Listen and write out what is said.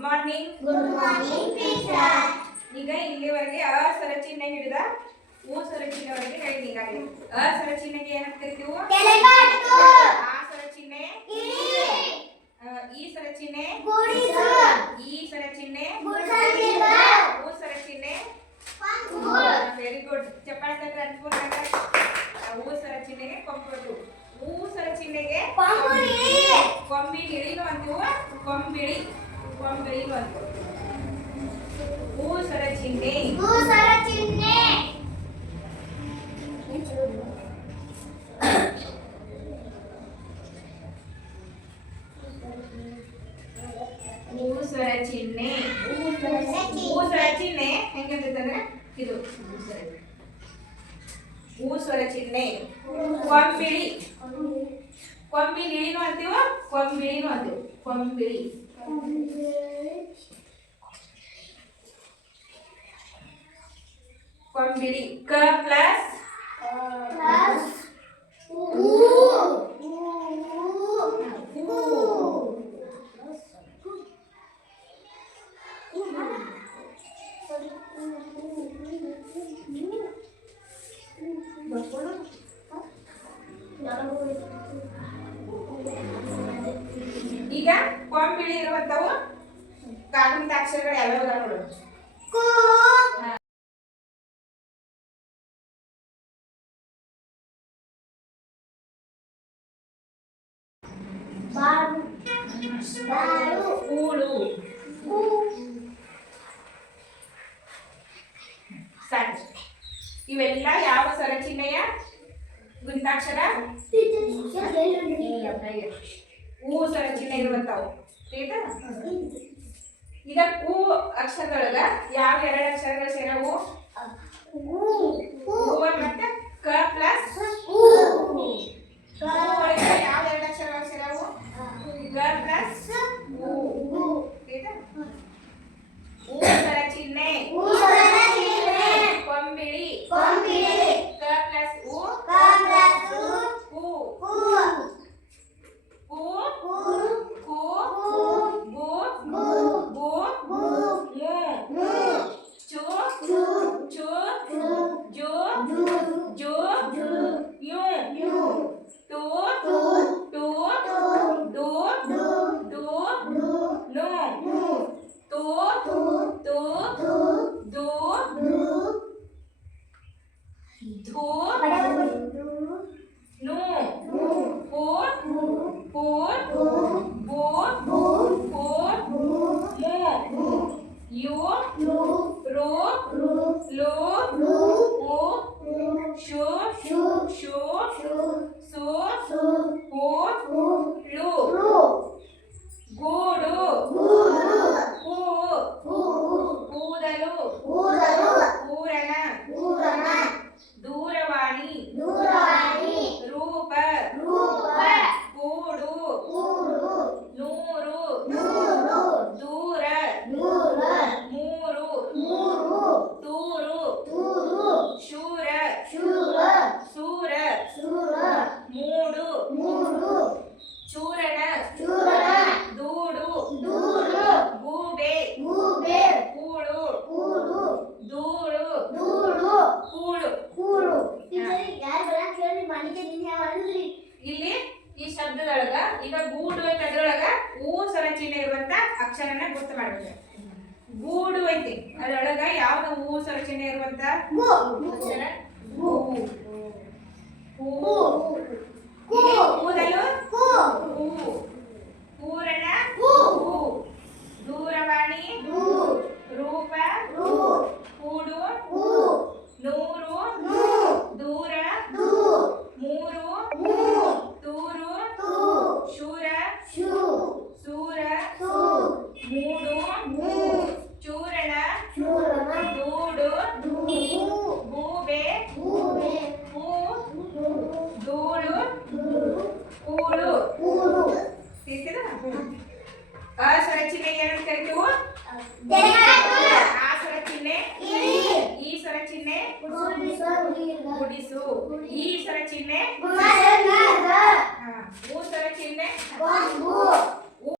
Good morning good morning teacher ಈಗ ಇಲ್ಲಿವರೆಗೆ ಅ ಸ್ವರ ಚಿಹ್ನೆ ಹಿಡಿದ ಉ ಸ್ವರ ಚಿಹ್ನೆವರೆಗೆ ಹೇಳಿದ ಈಗಾಗಲೇ. ಅ ಸ್ವರ ಚಿಹ್ನೆಗೆ ಏನಂತ ಕರಿತೀವಿ ಆ ಸ್ವರ ಚಿಹ್ನೆ ಈ ಸ್ವರ ಚಿಹ್ನೆ ಈ ಸ್ವರ ಚಿಹ್ನೆ ಊ ಸ್ವರ ಚಿಹ್ನೆ ವೆರಿ ಗುಡ್ ಚಪ್ಪಾಳೆ ತಟ್ಟರೆ ಅನ್ಸ್ಕೊಂಡಾಗ ಊ ಸ್ವರ ಚಿಹ್ನೆಗೆ ಕೊಂಬಿಟ್ಟು ಊ ಸರ ಚಿಹ್ನೆಗೆ ಕೊಂಬಿಳಿ ಕೊಂಬಿ ಇಳಿನು ಅಂತೀವ ಕೊಂಬಿಳಿ. ಕೊಂಬಿಳಿನು ಅಂತೀವಿ ಊ ಸರ ಚಿಹ್ನೆ ಭೂಸರ ಚಿಹ್ನೆ ಊ ಸ್ವರ ಚಿಹ್ನೆ ಸಚಿ ಊ ಸ್ವರ ಚಿಹ್ನೆ ಹೆಂಗೆ ಅಂತಂದ್ರೆ ಇದು ಊ ಸ್ವರ ಚಿಹ್ನೆ ಕೊಂಬಿಳಿ ಕೊಂಬಿಲಿ ಇಳಿನು ಅಂತೀವ ಕೊಂಬಿಳಿನು ಅಂತೀವಿ ಕೊಂಬಿಳಿ ಕೊಂಬಿಳಿ ಕ ಪ್ಲಸ್ ಪ್ಲಸ್ ಊ ಈಗ ಕೊಂಬಿಳಿ ಇರುವಂತವು ಕಾಗುಣಿತ ಅಕ್ಷರಗಳು ಯಾವ್ಯಾವ ಅದಾವ ನೋಡು ಕು ಬಾರು ಬಾರು ಕೂಳು ಕು ಸಾಕು ಇವೆಲ್ಲ ಯಾವ ಸ್ವರ ಚಿಹ್ನೆಯ ಸ್ವರ ಚಿಹ್ನೆ ಇರುವಂತವು ಈಗ ಹೂ ಅಕ್ಷರದೊಳಗ ಯಾವ ಎರಡು ಅಕ್ಷರಗಳು ಸೇರವು? ಊ ಮತ್ತೆ ಕ ಪ್ಲಸ್ ಒಳಗ ಯಾವ Show. Show. Show. So. So. ಇಲ್ಲಿ ಈ ಶಬ್ದದೊಳಗ ಈಗ ಗೂಡು ಅಂತ ಅದ್ರೊಳಗ ಊ ಸರಚನೆ ಚಿಹ್ನೆ ಇರುವಂತ ಅಕ್ಷರನ ಗುರ್ತು ಮಾಡ್ಬೇಕು. ಗೂಡು ಐತಿ. ಅದ್ರೊಳಗ ಯಾವ್ದು ಊ ಸರಚನೆ ಚಿಹ್ನೆ ಇರುವಂತ ಅಕ್ಷರ? ಹೂ ಹೂ ಚಿಹ್ನೆ ಗುಡಿಸು ಈ ಸ್ವರ ಚಿಹ್ನೆ ಹಾ, ಊ ಸ್ವರ ಚಿಹ್ನೆ Bambu.